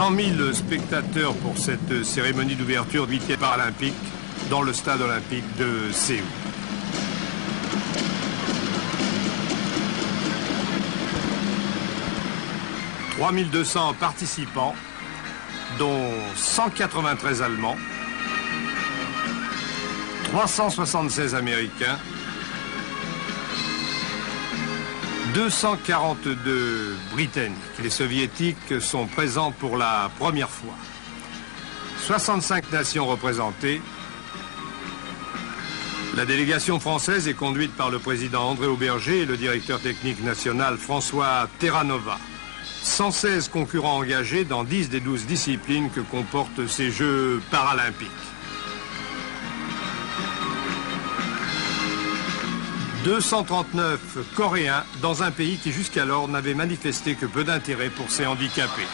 100 000 spectateurs pour cette cérémonie d'ouverture du 8e paralympique dans le stade olympique de Séoul. « 3200 participants, dont 193 Allemands, 376 Américains, 242 Britanniques. Les Soviétiques sont présents pour la première fois. 65 nations représentées. La délégation française est conduite par le président André Auberger et le directeur technique national François Terranova. 116 concurrents engagés dans 10 des 12 disciplines que comportent ces Jeux paralympiques. 239 Coréens dans un pays qui jusqu'alors n'avait manifesté que peu d'intérêt pour ces handicapés.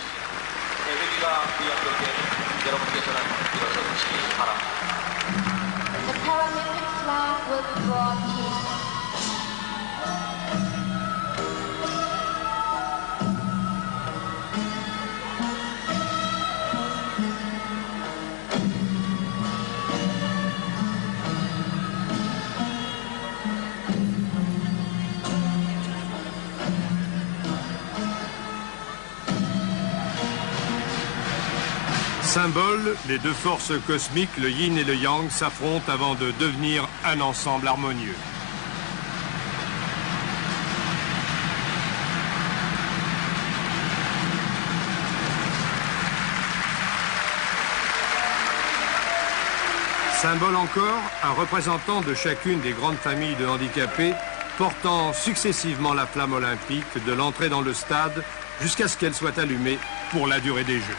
Symbole, les deux forces cosmiques, le yin et le yang, s'affrontent avant de devenir un ensemble harmonieux. Symbole encore, un représentant de chacune des grandes familles de handicapés portant successivement la flamme olympique de l'entrée dans le stade jusqu'à ce qu'elle soit allumée pour la durée des Jeux.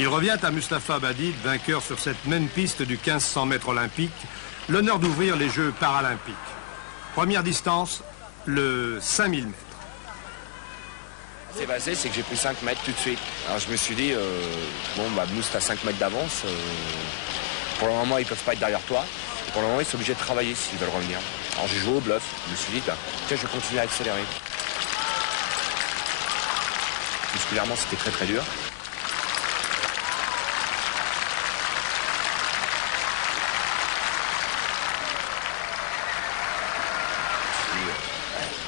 Il revient à Mustapha Badid, vainqueur sur cette même piste du 1500 mètres olympique, l'honneur d'ouvrir les Jeux paralympiques. Première distance, le 5000 mètres. Ce qui s'est passé, c'est que j'ai pris 5 mètres tout de suite. Alors je me suis dit, Moust a 5 mètres d'avance. Pour le moment, ils ne peuvent pas être derrière toi. Et pour le moment, ils sont obligés de travailler s'ils veulent revenir. Alors j'ai joué au bluff. Je me suis dit, tiens, je vais continuer à accélérer. Musculairement, c'était très très dur.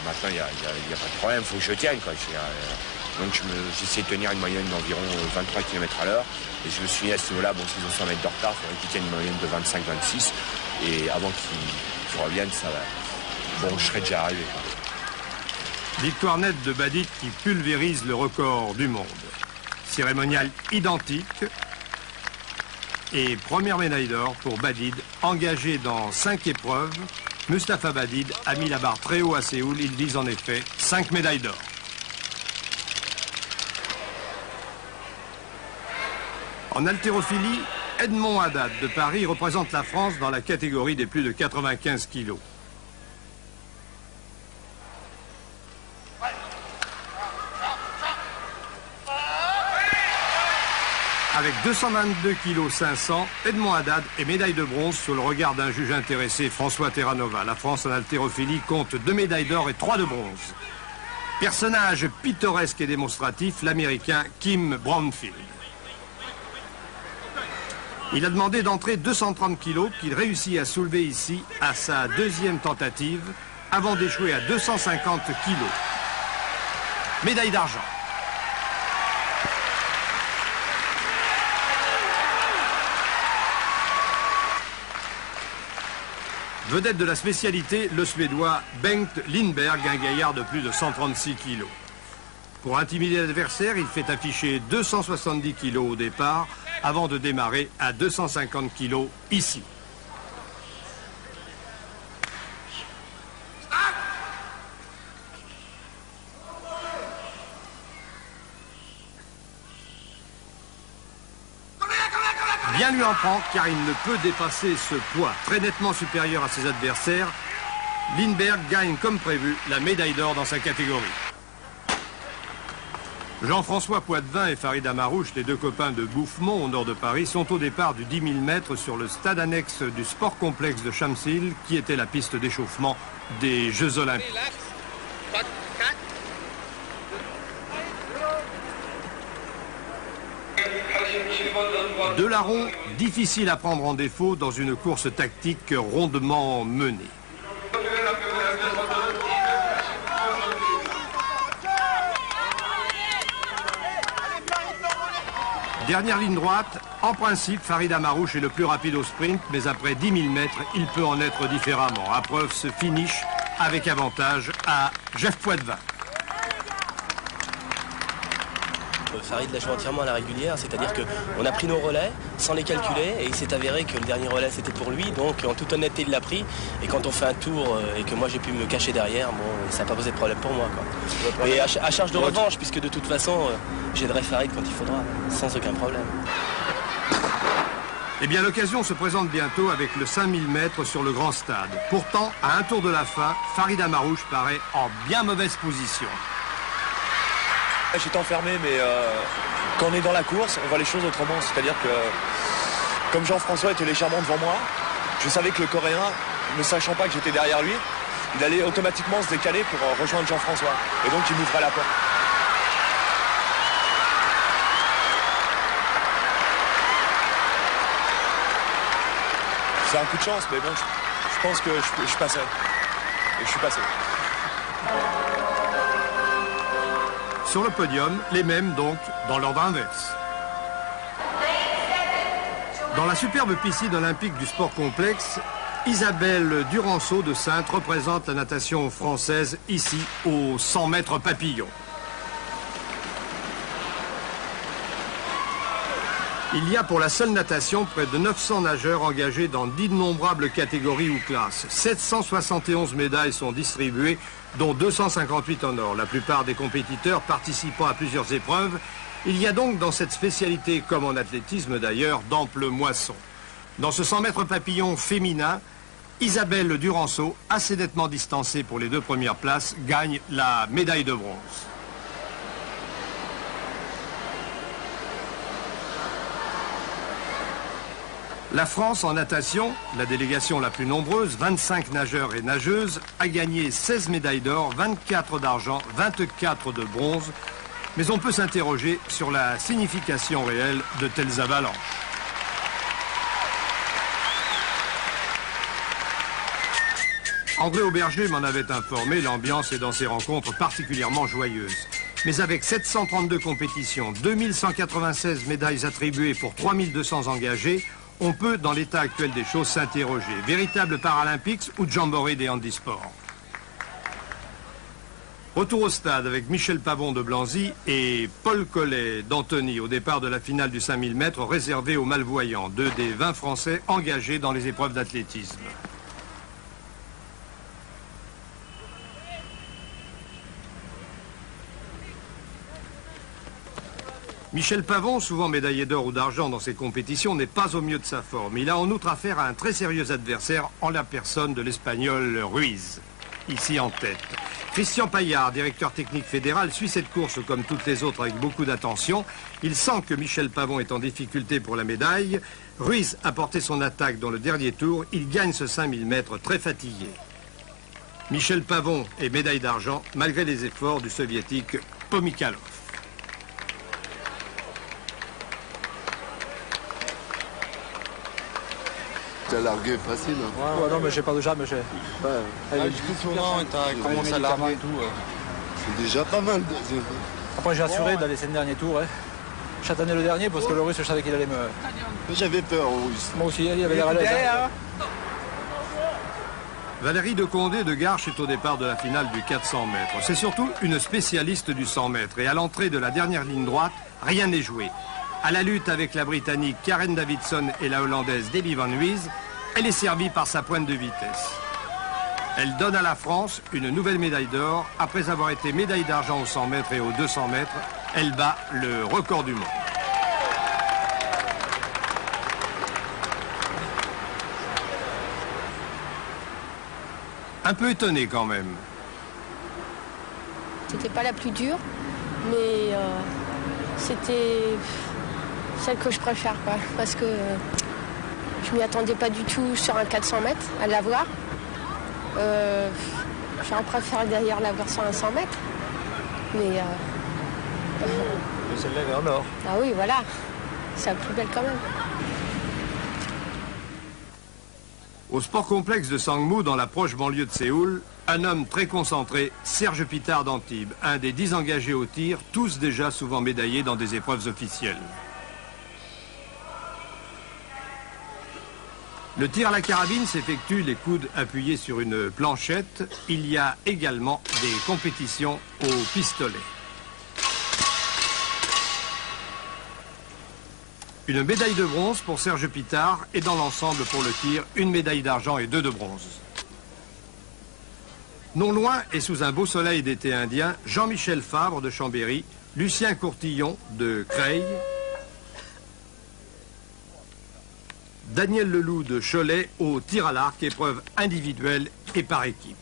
Maintenant, il n'y a pas de problème, il faut que je tienne, quoi. Donc j'essaie de tenir une moyenne d'environ 23 km/h. Et je me suis dit à ce niveau-là, bon, s'ils ont 100 mètres de retard, il faudrait qu'ils tiennent une moyenne de 25-26. Et avant qu'ils reviennent, ça va. Bon, je serai déjà arrivé, quoi. Victoire nette de Badid qui pulvérise le record du monde. Cérémonial identique. Et première médaille d'or pour Badid, engagé dans 5 épreuves. Mustapha Badid a mis la barre très haut à Séoul. Il vise en effet 5 médailles d'or. En haltérophilie, Edmond Haddad de Paris représente la France dans la catégorie des plus de 95 kilos. Avec 222 kg 500, Edmond Haddad est médaille de bronze sous le regard d'un juge intéressé, François Terranova. La France en haltérophilie compte 2 médailles d'or et 3 de bronze. Personnage pittoresque et démonstratif, l'Américain Kim Bromfield. Il a demandé d'entrer 230 kg qu'il réussit à soulever ici à sa deuxième tentative, avant d'échouer à 250 kg. Médaille d'argent. Vedette de la spécialité, le Suédois Bengt Lindberg, un gaillard de plus de 136 kg. Pour intimider l'adversaire, il fait afficher 270 kg au départ, avant de démarrer à 250 kg ici. Bien lui en prend, car il ne peut dépasser ce poids très nettement supérieur à ses adversaires. Lindbergh gagne comme prévu la médaille d'or dans sa catégorie. Jean-François Poitvin et Farid Amarouche, les deux copains de Bouffemont au nord de Paris, sont au départ du 10 000 mètres sur le stade annexe du sport complexe de Chamsil, qui était la piste d'échauffement des Jeux Olympiques. Deux larrons, difficiles à prendre en défaut dans une course tactique rondement menée. Dernière ligne droite, en principe, Farid Amarouche est le plus rapide au sprint, mais après 10 000 mètres, il peut en être différemment. À preuve, ce finish avec avantage à Jeff Poitvin. Farid l'a joué entièrement à la régulière, c'est-à-dire qu'on a pris nos relais sans les calculer et il s'est avéré que le dernier relais c'était pour lui, donc en toute honnêteté il l'a pris et quand on fait un tour et que moi j'ai pu me cacher derrière, bon, ça n'a pas posé de problème pour moi, quoi. Et à charge de revanche, puisque de toute façon j'aiderai Farid quand il faudra, sans aucun problème. Eh bien l'occasion se présente bientôt avec le 5000 mètres sur le grand stade. Pourtant, à un tour de la fin, Farid Amarouche paraît en bien mauvaise position. J'étais enfermé, mais quand on est dans la course, on voit les choses autrement. C'est-à-dire que, comme Jean-François était légèrement devant moi, je savais que le Coréen, ne sachant pas que j'étais derrière lui, il allait automatiquement se décaler pour rejoindre Jean-François. Et donc, il m'ouvrait la porte. C'est un coup de chance, mais bon, je pense que je passais. Et je suis passé. Sur le podium, les mêmes donc, dans l'ordre inverse. Dans la superbe piscine olympique du sport complexe, Isabelle Duranceau de Saintes représente la natation française ici, aux 100 mètres papillon. Il y a pour la seule natation près de 900 nageurs engagés dans d'innombrables catégories ou classes. 771 médailles sont distribuées, dont 258 en or. La plupart des compétiteurs participant à plusieurs épreuves. Il y a donc dans cette spécialité, comme en athlétisme d'ailleurs, d'amples moissons. Dans ce 100 mètres papillon féminin, Isabelle Duranceau, assez nettement distancée pour les deux premières places, gagne la médaille de bronze. La France en natation, la délégation la plus nombreuse, 25 nageurs et nageuses, a gagné 16 médailles d'or, 24 d'argent, 24 de bronze. Mais on peut s'interroger sur la signification réelle de telles avalanches. André Auberger m'en avait informé, l'ambiance est dans ces rencontres particulièrement joyeuse. Mais avec 732 compétitions, 2196 médailles attribuées pour 3200 engagés, on peut, dans l'état actuel des choses, s'interroger. Véritable Paralympics ou Jamboree des handisports? Retour au stade avec Michel Pavon de Blanzy et Paul Collet d'Antony au départ de la finale du 5000 mètres réservée aux malvoyants, 2 des 20 Français engagés dans les épreuves d'athlétisme. Michel Pavon, souvent médaillé d'or ou d'argent dans ses compétitions, n'est pas au mieux de sa forme. Il a en outre affaire à un très sérieux adversaire en la personne de l'Espagnol Ruiz, ici en tête. Christian Paillard, directeur technique fédéral, suit cette course comme toutes les autres avec beaucoup d'attention. Il sent que Michel Pavon est en difficulté pour la médaille. Ruiz a porté son attaque dans le dernier tour. Il gagne ce 5000 mètres très fatigué. Michel Pavon est médaille d'argent malgré les efforts du soviétique Pomykhalov. T'as largué facile. Hein. Ouais, non, mais j'ai pas de jambes, j'ai. Ouais. Du tournant, t'as commencé à larguer et tout. C'est déjà pas mal. Après, j'ai assuré d'aller ces derniers tours. Ouais. Châtaigner le dernier parce que le russe, je savais qu'il allait me. J'avais peur au russe. Moi aussi, il avait l'air à l'aise. Hein. Valérie de Condé de Garches est au départ de la finale du 400 mètres. C'est surtout une spécialiste du 100 mètres. Et à l'entrée de la dernière ligne droite, rien n'est joué. À la lutte avec la Britannique Karen Davidson et la Hollandaise Debbie Van Nuys, elle est servie par sa pointe de vitesse. Elle donne à la France une nouvelle médaille d'or. Après avoir été médaille d'argent aux 100 mètres et aux 200 mètres, elle bat le record du monde. Un peu étonné quand même. C'était pas la plus dure, mais c'était celle que je préfère, quoi, parce que je m'y attendais pas du tout sur un 400 mètres à l'avoir. J'aurais préféré d'ailleurs l'avoir sur un 100 mètres, mais celle-là est en or. ah oui, voilà, c'est la plus belle quand même. Au sport complexe de Sangmu, dans la proche banlieue de Séoul, un homme très concentré, Serge Pitard d'Antibes, un des 10 engagés au tir, tous déjà souvent médaillés dans des épreuves officielles. Le tir à la carabine s'effectue les coudes appuyés sur une planchette. Il y a également des compétitions au pistolet. Une médaille de bronze pour Serge Pitard et dans l'ensemble pour le tir, une médaille d'argent et 2 de bronze. Non loin et sous un beau soleil d'été indien, Jean-Michel Fabre de Chambéry, Lucien Courtillon de Creil, Daniel Leloup de Cholet au tir à l'arc, épreuve individuelle et par équipe.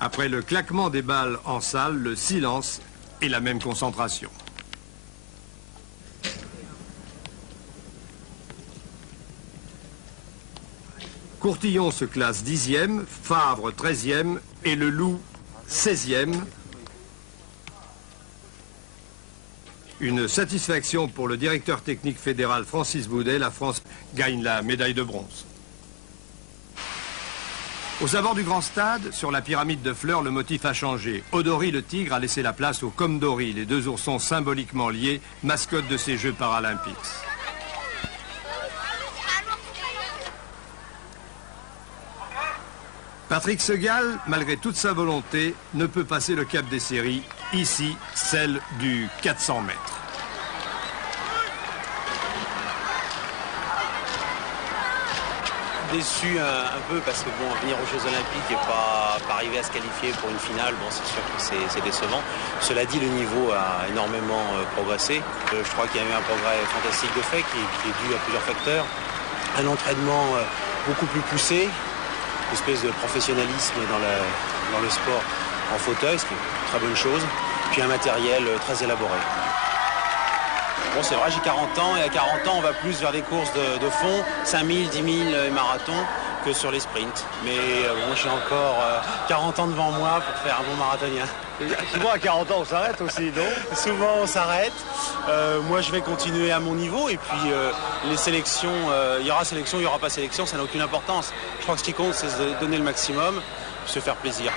Après le claquement des balles en salle, le silence et la même concentration. Courtillon se classe 10e, Favre 13e et Leloup 16e. Une satisfaction pour le directeur technique fédéral Francis Boudet. La France gagne la médaille de bronze. Aux abords du grand stade, sur la pyramide de fleurs, le motif a changé. Odori le tigre a laissé la place au Komdori, les 2 oursons symboliquement liés, mascotte de ces Jeux paralympiques. Patrick Segal, malgré toute sa volonté, ne peut passer le cap des séries, ici, celle du 400 mètres. Déçu un peu parce que bon, venir aux Jeux Olympiques et pas arriver à se qualifier pour une finale, bon, c'est sûr que c'est décevant. Cela dit, le niveau a énormément progressé. Je crois qu'il y a eu un progrès fantastique de fait qui est dû à plusieurs facteurs. Un entraînement beaucoup plus poussé, une espèce de professionnalisme dans le sport en fauteuil, ce qui est une très bonne chose, puis un matériel très élaboré. Bon, c'est vrai, j'ai 40 ans et à 40 ans, on va plus vers des courses de fond, 5000, 10 000 et marathon que sur les sprints. Mais bon, j'ai encore 40 ans devant moi pour faire un bon marathonien. Souvent à 40 ans, on s'arrête aussi, non? Souvent, on s'arrête. Moi, je vais continuer à mon niveau et puis les sélections, il y aura sélection, il n'y aura pas sélection, ça n'a aucune importance. Je crois que ce qui compte, c'est de donner le maximum, se faire plaisir.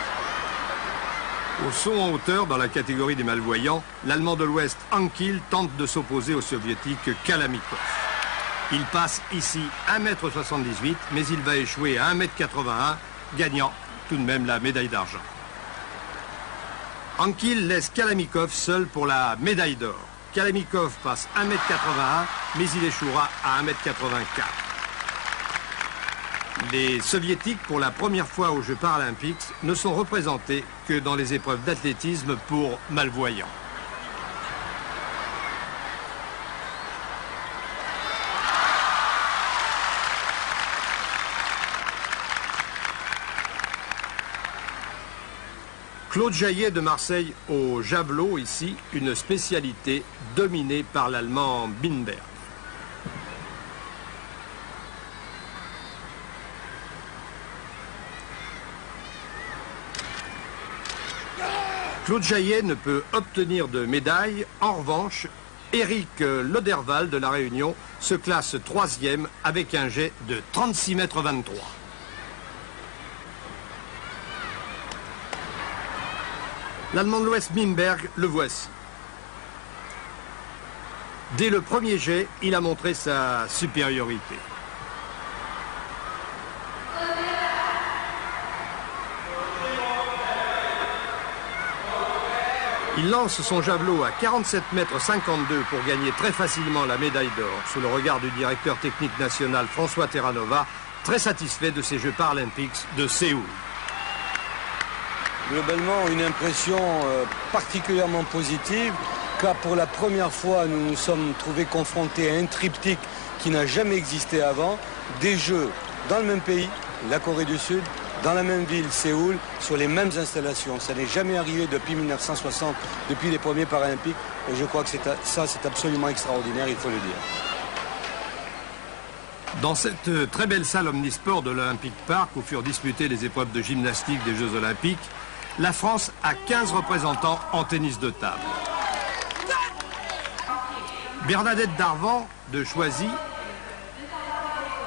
Au saut en hauteur, dans la catégorie des malvoyants, l'Allemand de l'Ouest, Anquil, tente de s'opposer au Soviétique Kalamikov. Il passe ici 1,78 m, mais il va échouer à 1,81 m, gagnant tout de même la médaille d'argent. Anquil laisse Kalamikov seul pour la médaille d'or. Kalamikov passe 1,81 m, mais il échouera à 1,84 m. Les Soviétiques, pour la première fois aux Jeux paralympiques, ne sont représentés que dans les épreuves d'athlétisme pour malvoyants. Claude Jaillet de Marseille au javelot, ici, une spécialité dominée par l'Allemand Binberg. Claude Jaillet ne peut obtenir de médaille. En revanche, Éric Loderval de La Réunion se classe 3e avec un jet de 36,23 m. L'Allemand de l'Ouest Mimberg, le voici. Dès le premier jet, il a montré sa supériorité. Il lance son javelot à 47,52 m pour gagner très facilement la médaille d'or, sous le regard du directeur technique national François Terranova, très satisfait de ces Jeux paralympiques de Séoul. Globalement, une impression particulièrement positive, car pour la première fois, nous nous sommes trouvés confrontés à un triptyque qui n'a jamais existé avant, des Jeux dans le même pays, la Corée du Sud, dans la même ville, Séoul, sur les mêmes installations. Ça n'est jamais arrivé depuis 1960, depuis les premiers Paralympiques. Et je crois que ça, c'est absolument extraordinaire, il faut le dire. Dans cette très belle salle omnisport de l'Olympic Park, où furent disputées les épreuves de gymnastique des Jeux Olympiques, la France a 15 représentants en tennis de table. Bernadette Darvan de Choisy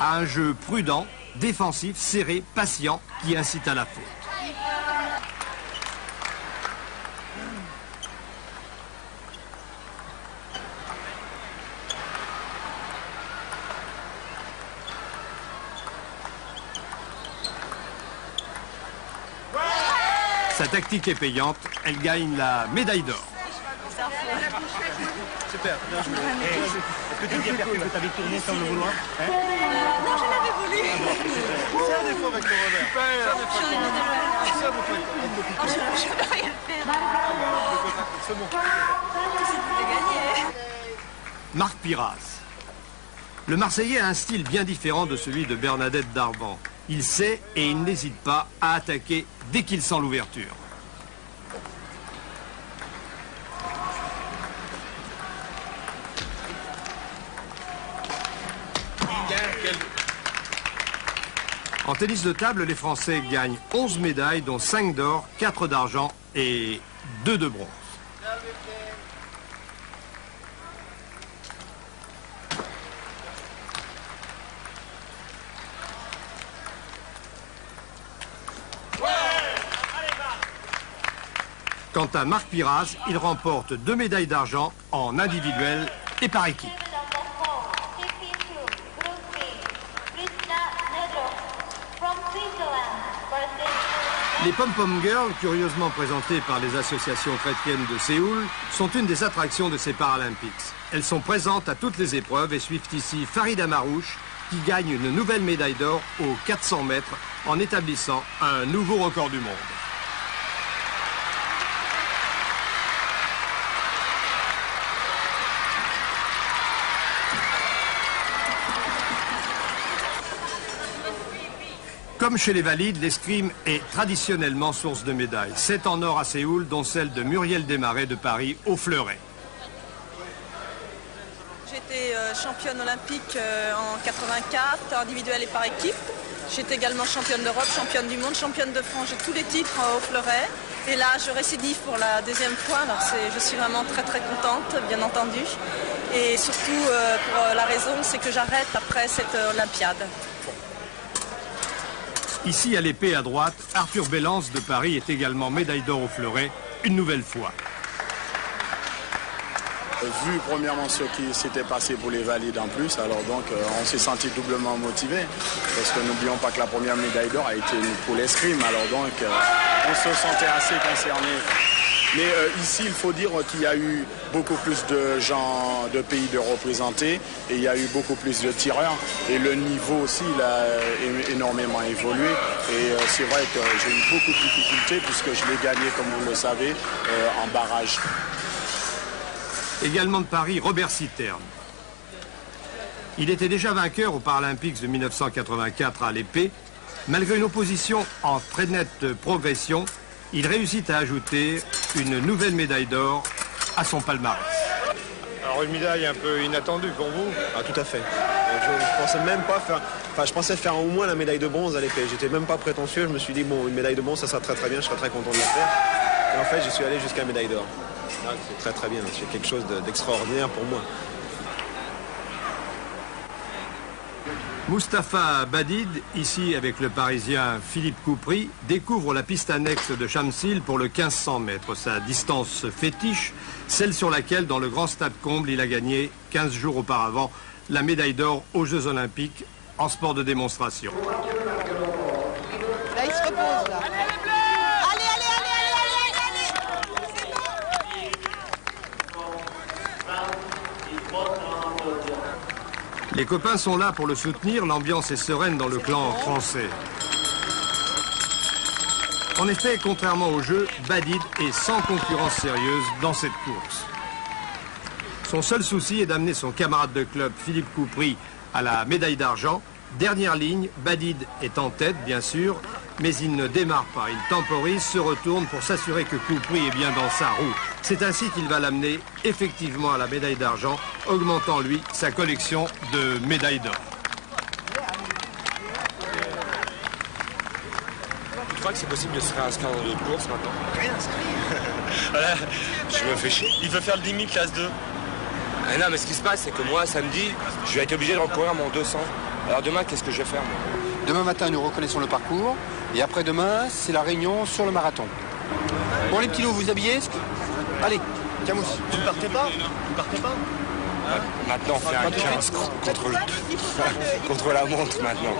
a un jeu prudent, défensif, serré, patient, qui incite à la faute. Sa tactique est payante, elle gagne la médaille d'or. Super, bien joué. Est-ce que tu dis à Perpus que tu avais tourné sans le vouloir Non, je l'avais voulu. C'est un défaut avec le revers. Ça vous fait. Je ne peux rien faire. C'est bon. C'est de gagner. Marc Piras. Le Marseillais a un style bien différent de celui de Bernadette Darvan. Il sait et il n'hésite pas à attaquer dès qu'il sent l'ouverture. En tennis de table, les Français gagnent 11 médailles, dont 5 d'or, 4 d'argent et 2 de bronze. Quant à Marc Piras, il remporte 2 médailles d'argent en individuel et par équipe. Les Pom-Pom Girls, curieusement présentées par les associations chrétiennes de Séoul, sont une des attractions de ces Paralympics. Elles sont présentes à toutes les épreuves et suivent ici Farida Marouche, qui gagne une nouvelle médaille d'or aux 400 mètres en établissant un nouveau record du monde. Comme chez les valides, l'escrime est traditionnellement source de médailles. 7 en or à Séoul, dont celle de Muriel Desmarais de Paris au fleuret. J'étais championne olympique en 84, individuelle et par équipe. J'étais également championne d'Europe, championne du monde, championne de France. J'ai tous les titres au fleuret. Et là, je récidive pour la deuxième fois. Alors je suis vraiment très très contente, bien entendu. Et surtout, pour la raison, c'est que j'arrête après cette Olympiade. Ici, à l'épée à droite, Arthur Bellance de Paris est également médaille d'or au fleuret, une nouvelle fois. Vu premièrement ce qui s'était passé pour les valides en plus, alors donc on s'est senti doublement motivé. Parce que n'oublions pas que la première médaille d'or a été pour l'escrime, alors donc on se sentait assez concerné. Mais ici, il faut dire qu'il y a eu beaucoup plus de gens de pays de représentés et il y a eu beaucoup plus de tireurs. Et le niveau aussi, il a énormément évolué. Et c'est vrai que j'ai eu beaucoup de difficultés puisque je l'ai gagné, comme vous le savez, en barrage. Également de Paris, Robert Citerne. Il était déjà vainqueur aux Paralympiques de 1984 à l'épée. Malgré une opposition en très nette progression, il réussit à ajouter une nouvelle médaille d'or à son palmarès. Alors une médaille un peu inattendue pour vous? Ah, tout à fait. Je pensais même pas faire... Enfin, je pensais faire au moins la médaille de bronze à l'épée. J'étais même pas prétentieux. Je me suis dit, bon, une médaille de bronze, ça sera très très bien. Je serais très content de la faire. Et en fait, je suis allé jusqu'à la médaille d'or. C'est très très bien. C'est quelque chose d'extraordinaire pour moi. Mustapha Badid, ici avec le Parisien Philippe Coupry, découvre la piste annexe de Shamsil pour le 1500 mètres. Sa distance fétiche, celle sur laquelle, dans le grand stade Comble, il a gagné 15 jours auparavant la médaille d'or aux Jeux Olympiques en sport de démonstration. Là, il se repose, là. Les copains sont là pour le soutenir, l'ambiance est sereine dans le clan français. En effet, contrairement au jeu, Badid est sans concurrence sérieuse dans cette course. Son seul souci est d'amener son camarade de club, Philippe Coupry, à la médaille d'argent, Dernière ligne, Badid est en tête, bien sûr, mais il ne démarre pas. Il temporise, se retourne pour s'assurer que Koupri est bien dans sa roue. C'est ainsi qu'il va l'amener effectivement à la médaille d'argent, augmentant, lui, sa collection de médailles d'or. Tu crois que c'est possible de se réinscrire dans d'autres courses maintenant? Réinscrire. Voilà, je me fais chier. Il veut faire le 10 000 classe 2. Ah non, mais ce qui se passe, c'est que moi, samedi, je vais être obligé de recourir mon 200. Alors demain, qu'est-ce que je vais faire, moi? Demain matin, nous reconnaissons le parcours. Et après-demain, c'est la réunion sur le marathon. Bon, les petits loups, vous habillez? Allez, Camous. Vous ne partez pas? Vous ne partez pas? Maintenant, on fait un 15 contre la montre, maintenant.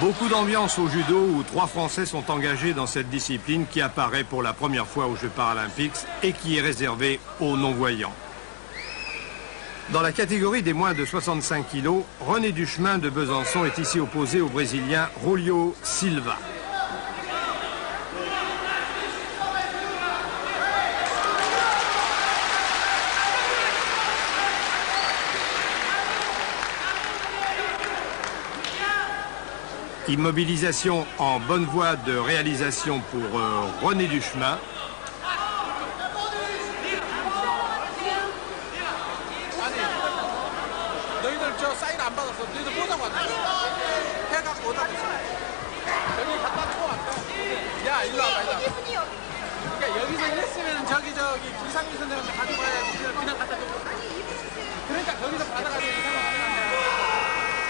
Beaucoup d'ambiance au judo où 3 Français sont engagés dans cette discipline qui apparaît pour la première fois aux Jeux paralympiques et qui est réservée aux non-voyants. Dans la catégorie des moins de 65 kilos, René Duchemin de Besançon est ici opposé au Brésilien Julio Silva. Immobilisation en bonne voie de réalisation pour René Duchemin.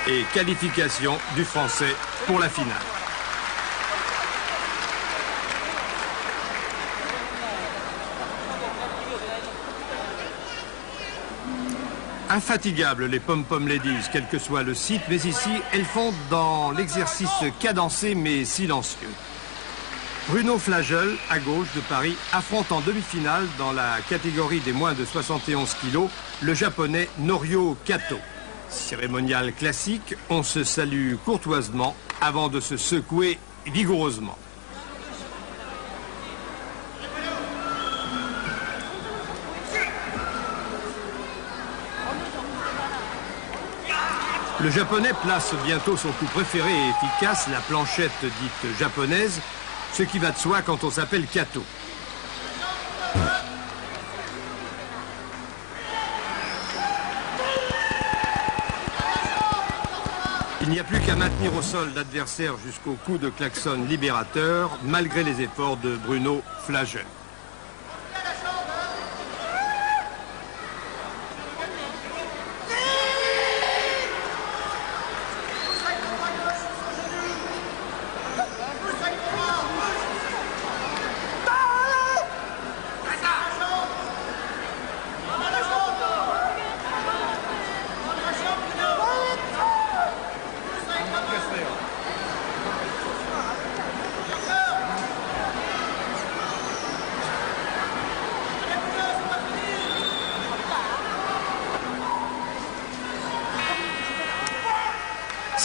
Et qualification du Français pour la finale. Infatigables les pom-pom ladies, quel que soit le site, mais ici, elles font dans l'exercice cadencé mais silencieux. Bruno Flagel, à gauche de Paris, affronte en demi-finale dans la catégorie des moins de 71 kilos le japonais Norio Kato. Cérémonial classique, on se salue courtoisement avant de se secouer vigoureusement. Le japonais place bientôt son coup préféré et efficace, la planchette dite japonaise, ce qui va de soi quand on s'appelle Kato. Il n'y a plus qu'à maintenir au sol l'adversaire jusqu'au coup de klaxon libérateur, malgré les efforts de Bruno Flagel.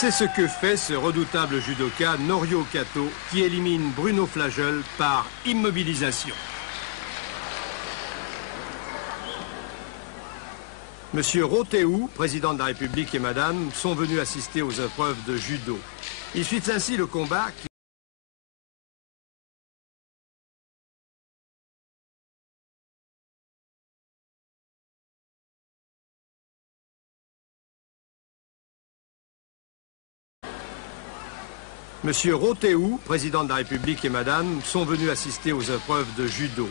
C'est ce que fait ce redoutable judoka Norio Kato qui élimine Bruno Flagel par immobilisation. Monsieur Rotéou, président de la République et madame, sont venus assister aux épreuves de judo. Il suit ainsi le combat qui... Monsieur Rotéou, président de la République et madame, sont venus assister aux épreuves de judo.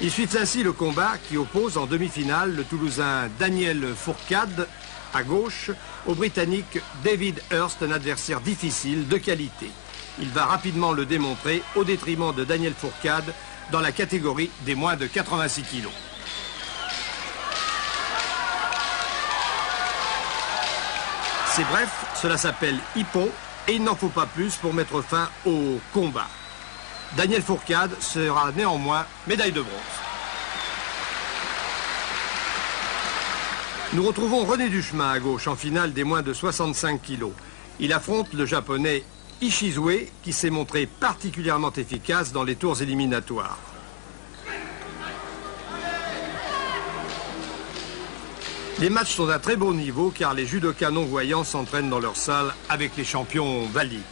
Il suit ainsi le combat qui oppose en demi-finale le Toulousain Daniel Fourcade, à gauche, au Britannique David Hurst, un adversaire difficile, de qualité. Il va rapidement le démontrer au détriment de Daniel Fourcade dans la catégorie des moins de 86 kilos. C'est bref, cela s'appelle Ippon. Et il n'en faut pas plus pour mettre fin au combat. Daniel Fourcade sera néanmoins médaille de bronze. Nous retrouvons René Duchemin à gauche en finale des moins de 65 kilos. Il affronte le japonais Ishizue qui s'est montré particulièrement efficace dans les tours éliminatoires. Les matchs sont d'un très beau niveau car les judokas non-voyants s'entraînent dans leur salle avec les champions valides.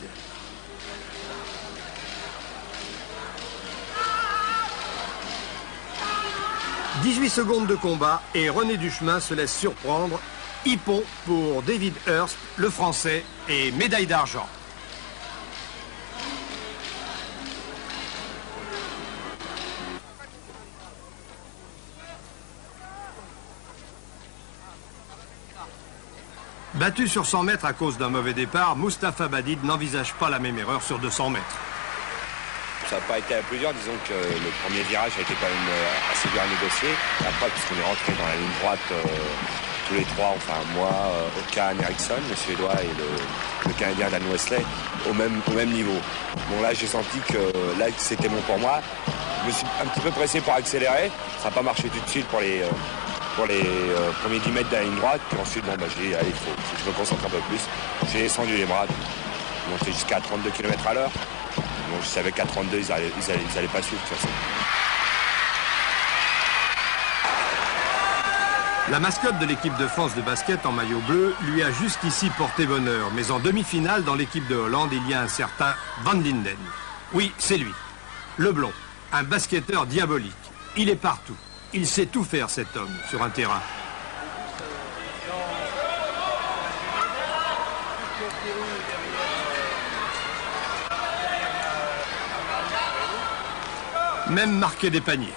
« 18 secondes de combat et René Duchemin se laisse surprendre. Hippon pour David Hurst, le Français, et médaille d'argent. Battu sur 100 mètres à cause d'un mauvais départ, Mustapha Badid n'envisage pas la même erreur sur 200 mètres. Ça n'a pas été à plusieurs, disons que le premier virage a été quand même assez dur à négocier. Et après, puisqu'on est rentré dans la ligne droite, tous les trois, enfin moi, Okan Eriksson, le Suédois, et le Canadien Dan Wesley, au même niveau. Bon là, j'ai senti que là, c'était bon pour moi. Je me suis un petit peu pressé pour accélérer. Ça n'a pas marché tout de suite pour les premiers 10 mètres de la ligne droite. Puis ensuite, bon, bah, j'ai dit, allez, il faut que je me concentre un peu plus. J'ai descendu les bras, monté jusqu'à 32 km à l'heure. Bon, je savais qu'à 32, ils allaient pas suivre de toute façon. La mascotte de l'équipe de France de basket en maillot bleu lui a jusqu'ici porté bonheur. Mais en demi-finale, dans l'équipe de Hollande, il y a un certain Van Linden. Oui, c'est lui. Le blond, un basketteur diabolique. Il est partout. Il sait tout faire, cet homme, sur un terrain. Même marquer des paniers.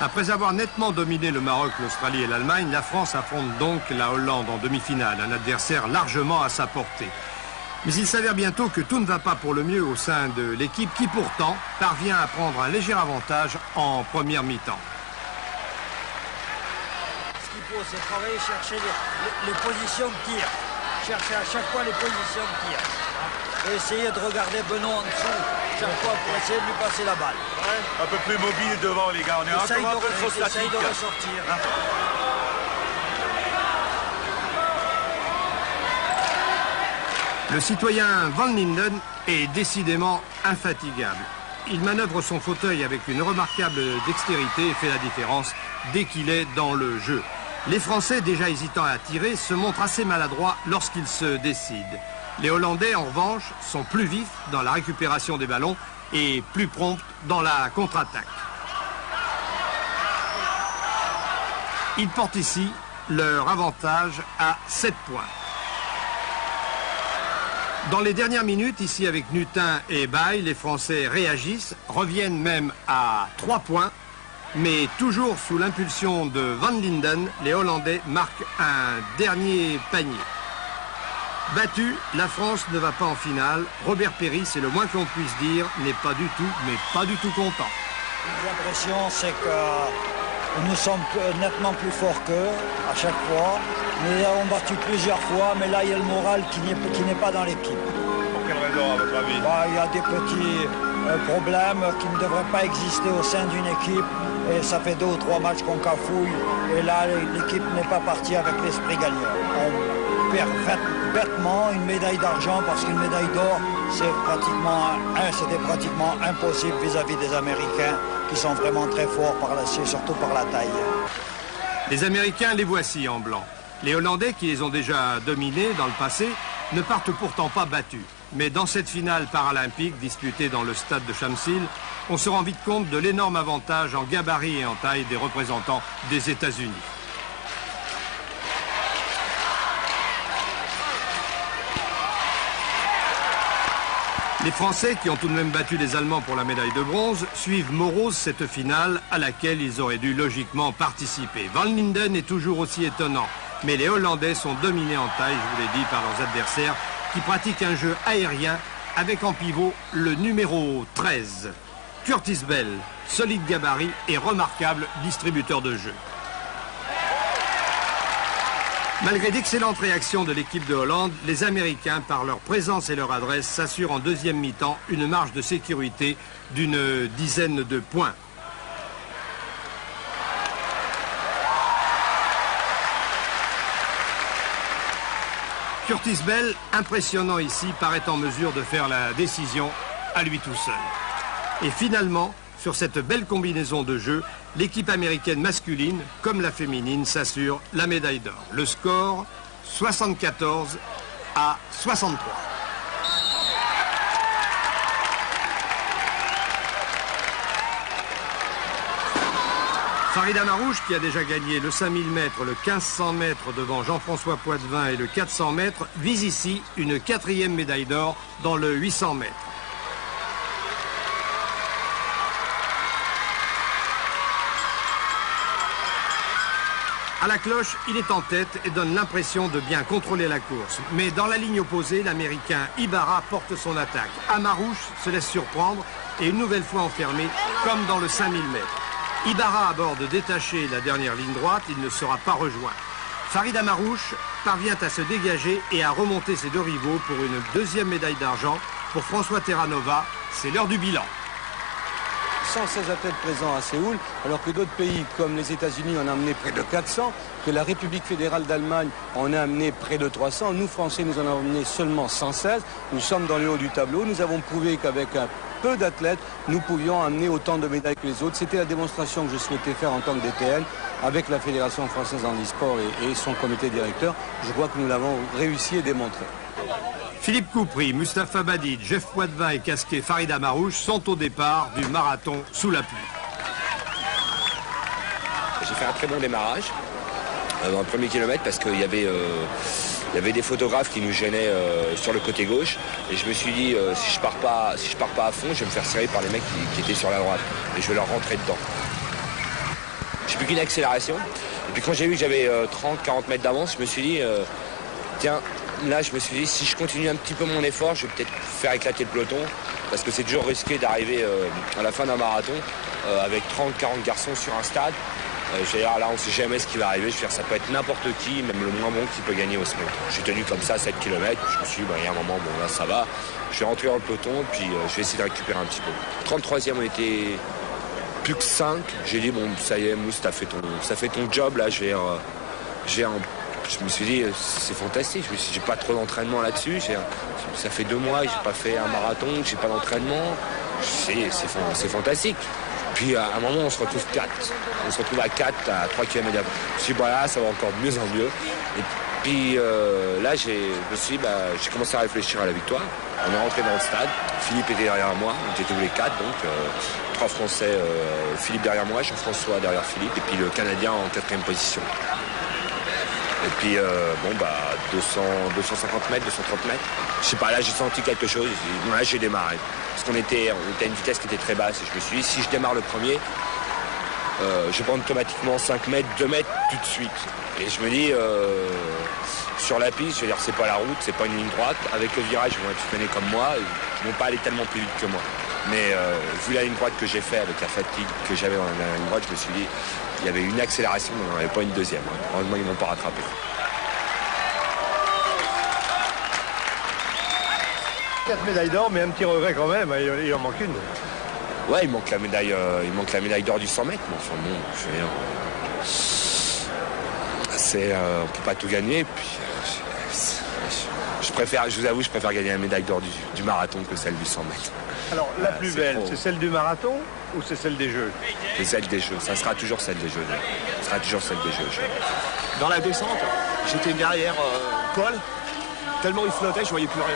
Après avoir nettement dominé le Maroc, l'Australie et l'Allemagne, la France affronte donc la Hollande en demi-finale, un adversaire largement à sa portée. Mais il s'avère bientôt que tout ne va pas pour le mieux au sein de l'équipe qui pourtant parvient à prendre un léger avantage en première mi-temps. Ce qu'il faut, c'est travailler, chercher les positions de tir. Chercher à chaque fois les positions de tir. Et essayer de regarder Benoît en dessous chaque fois pour essayer de lui passer la balle. Ouais, un peu plus mobile devant les gars. On est encore un peu trop statique. Essaye de ressortir. Hein. Le citoyen Van Linden est décidément infatigable. Il manœuvre son fauteuil avec une remarquable dextérité et fait la différence dès qu'il est dans le jeu. Les Français, déjà hésitants à tirer, se montrent assez maladroits lorsqu'ils se décident. Les Hollandais, en revanche, sont plus vifs dans la récupération des ballons et plus prompts dans la contre-attaque. Ils portent ici leur avantage à 7 points. Dans les dernières minutes, ici avec Nutin et Baye, les Français réagissent, reviennent même à 3 points, mais toujours sous l'impulsion de Van Linden, les Hollandais marquent un dernier panier. Battu, la France ne va pas en finale. Robert Perry, c'est le moins qu'on puisse dire, n'est pas du tout, mais pas du tout content. L'impression, c'est que nous sommes nettement plus forts qu'eux à chaque fois. Nous les avons battus plusieurs fois, mais là, il y a le moral qui n'est pas dans l'équipe. Pour quelle raison, à votre avis? Il y a des petits problèmes qui ne devraient pas exister au sein d'une équipe. Et ça fait 2 ou 3 matchs qu'on cafouille. Et là, l'équipe n'est pas partie avec l'esprit gagnant. On perd bêtement une médaille d'argent parce qu'une médaille d'or, c'était pratiquement impossible vis-à-vis des Américains qui sont vraiment très forts, surtout par la taille. Les Américains, les voici en blanc. Les Hollandais, qui les ont déjà dominés dans le passé, ne partent pourtant pas battus. Mais dans cette finale paralympique disputée dans le stade de Shamsil, on se rend vite compte de l'énorme avantage en gabarit et en taille des représentants des États-Unis. Les Français, qui ont tout de même battu les Allemands pour la médaille de bronze, suivent moroses cette finale à laquelle ils auraient dû logiquement participer. Van Linden est toujours aussi étonnant, mais les Hollandais sont dominés en taille, je vous l'ai dit, par leurs adversaires, qui pratiquent un jeu aérien avec en pivot le numéro 13. Curtis Bell, solide gabarit et remarquable distributeur de jeu. Malgré d'excellentes réactions de l'équipe de Hollande, les Américains, par leur présence et leur adresse, s'assurent en deuxième mi-temps une marge de sécurité d'une dizaine de points. Curtis Bell, impressionnant ici, paraît en mesure de faire la décision à lui tout seul. Et finalement, sur cette belle combinaison de jeu, l'équipe américaine masculine, comme la féminine, s'assure la médaille d'or. Le score, 74 à 63. Farida Marouche, qui a déjà gagné le 5000 mètres, le 1500 mètres devant Jean-François Poitvin et le 400 mètres, vise ici une 4e médaille d'or dans le 800 mètres. À la cloche, il est en tête et donne l'impression de bien contrôler la course. Mais dans la ligne opposée, l'Américain Ibarra porte son attaque. Amarouche se laisse surprendre et une nouvelle fois enfermé, comme dans le 5000 mètres. Ibarra aborde détaché la dernière ligne droite, il ne sera pas rejoint. Farida Marouche parvient à se dégager et à remonter ses deux rivaux pour une 2e médaille d'argent. Pour François Terranova, c'est l'heure du bilan. 116 athlètes présents à Séoul, alors que d'autres pays comme les États-Unis en ont amené près de 400, que la République fédérale d'Allemagne en a amené près de 300. Nous, Français, nous en avons amené seulement 116. Nous sommes dans le haut du tableau. Nous avons prouvé qu'avec un peu d'athlètes, nous pouvions amener autant de médailles que les autres. C'était la démonstration que je souhaitais faire en tant que DTN avec la Fédération française en e-sport et son comité directeur. Je crois que nous l'avons réussi et démontré. Philippe Coupry, Mustapha Badid, Jeff Poitvin et casqué Farida Marouche sont au départ du marathon sous la pluie. J'ai fait un très bon démarrage dans le premier kilomètre parce qu'il y avait des photographes qui nous gênaient sur le côté gauche et je me suis dit si je pars pas à fond, je vais me faire serrer par les mecs qui étaient sur la droite et je vais leur rentrer dedans. J'ai plus qu'une accélération et puis quand j'ai vu que j'avais 30-40 mètres d'avance, je me suis dit tiens, là je me suis dit si je continue un petit peu mon effort, je vais peut-être faire éclater le peloton parce que c'est toujours risqué d'arriver à la fin d'un marathon avec 30-40 garçons sur un stade. Là, on ne sait jamais ce qui va arriver. Je veux dire, ça peut être n'importe qui, même le moins bon qui peut gagner au sprint. J'ai tenu comme ça 7 km. Je me suis dit, il y a un moment, bon là ça va. Je vais rentrer dans le peloton, puis je vais essayer de récupérer un petit peu. 33e, on était plus que 5. J'ai dit, bon, ça y est, Mousse, ça fait ton job. Là, je me suis dit, c'est fantastique. Je me suis dit, j'ai pas trop d'entraînement là-dessus. Ça fait 2 mois que j'ai pas fait un marathon, que j'ai pas d'entraînement. C'est fantastique. Puis à un moment, on se retrouve 4. On se retrouve à 4, à 3 km d'avant. Je me suis dit, voilà, ça va encore de mieux en mieux. Et puis là, j'ai commencé à réfléchir à la victoire. On est rentré dans le stade. Philippe était derrière moi. On était tous les 4, donc 3 Français. Philippe derrière moi, Jean-François derrière Philippe. Et puis le Canadien en 4e position. Et puis, 250 mètres, 230 mètres. Je sais pas, là, j'ai senti quelque chose. Là, j'ai démarré. Parce qu'on était à une vitesse qui était très basse. Et je me suis dit, si je démarre le premier, je prends automatiquement 5 mètres, 2 mètres tout de suite. Et je me dis, sur la piste, je veux dire, c'est pas la route, c'est pas une ligne droite. Avec le virage, ils vont être freinés comme moi. Ils vont pas aller tellement plus vite que moi. Mais vu la ligne droite que j'ai fait avec la fatigue que j'avais dans la ligne droite, je me suis dit, il y avait une accélération, mais on n'en avait pas une deuxième. Heureusement, ils ne m'ont pas rattrapé. Quatre médailles d'or, mais un petit regret quand même, il en manque une. Ouais, il manque la médaille d'or du 100 mètres, mais enfin bon, je veux dire, on peut pas tout gagner. Puis, je vous avoue, je préfère gagner la médaille d'or du marathon que celle du 100 mètres. Alors, la plus belle, c'est celle du marathon ou c'est celle des Jeux? C'est celle des Jeux, ça sera toujours celle des Jeux. Ça sera toujours celle des Jeux. Dans la descente, j'étais derrière Paul, tellement il flottait, je voyais plus rien.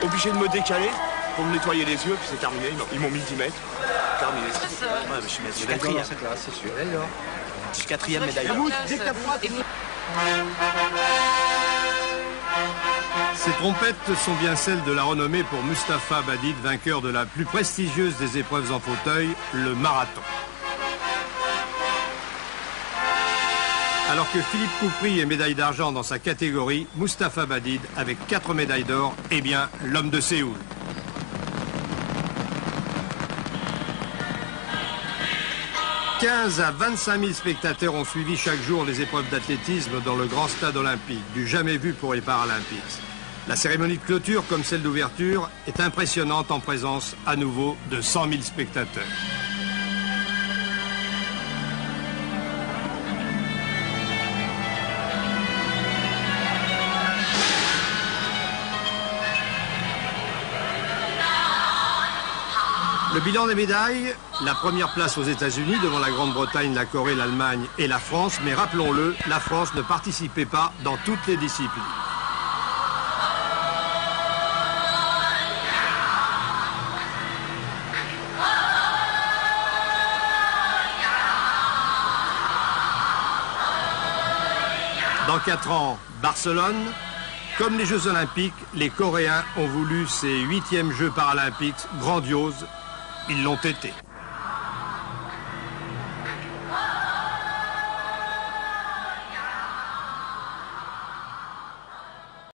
Obligé de me décaler pour me nettoyer les yeux, puis c'est terminé, ils m'ont mis 10 mètres. Terminé. Ouais, je suis 4e, c'est sûr. Je suis 4e médaille. Ces trompettes sont bien celles de la renommée pour Mustapha Badid, vainqueur de la plus prestigieuse des épreuves en fauteuil, le marathon. Alors que Philippe Coupry est médaille d'argent dans sa catégorie, Mustapha Badid, avec 4 médailles d'or, est bien l'homme de Séoul. « 15 à 25 000 spectateurs ont suivi chaque jour les épreuves d'athlétisme dans le grand stade olympique, du jamais vu pour les Paralympiques. La cérémonie de clôture, comme celle d'ouverture, est impressionnante en présence à nouveau de 100 000 spectateurs. Le bilan des médailles, la première place aux États-Unis devant la Grande-Bretagne, la Corée, l'Allemagne et la France. Mais rappelons-le, la France ne participait pas dans toutes les disciplines. Dans 4 ans, Barcelone. Comme les Jeux Olympiques, les Coréens ont voulu ces 8e Jeux paralympiques grandioses. Ils l'ont été.